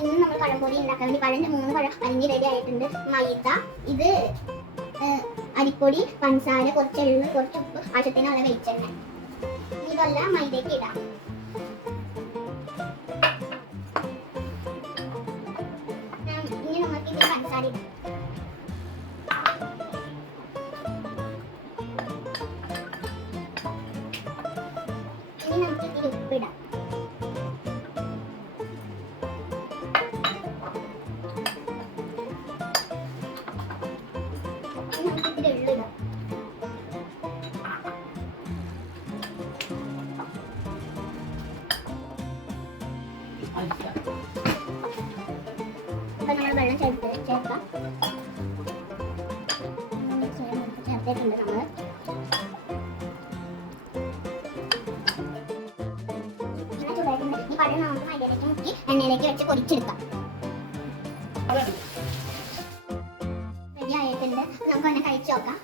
ഇന്ന് നമ്മൾ പഴംപൊരി ഉണ്ടാക്കാൻ വേണ്ടി പഴൻ്റെ 3 പഴം അരിഞ്ഞ് റെഡി ആയിട്ടുണ്ട്. മൈദ, ഇത് അരിപ്പൊടി, പഞ്ചസാര, കുറച്ച് എള്ള്, കുറച്ച് ഉപ്പ്, ആവശ്യത്തിനുള്ള വെളിച്ചെണ്ണ. ഇതെല്ലാം മൈദയ്ക്ക് ഇടാം. ഇനി നമുക്ക് ഇതിൽ പഞ്ചസാര ഇടാം. ഇനി നമുക്ക് ഇതിൽ ഉപ്പിടാം. അപ്പൊ നമ്മൾ വെള്ളം ചേർക്കാം. ചേർത്തിട്ടുണ്ട് നമ്മൾ. ചൂടായിട്ടുണ്ട്. ഈ പഴം നമുക്ക് മൈദയിലേക്ക് മുക്കി എണ്ണയിലേക്ക് വെച്ച് പൊരിച്ചെടുക്കാം. റെഡി ആയിട്ടുണ്ട്. നമുക്ക് തന്നെ കഴിച്ചു നോക്കാം.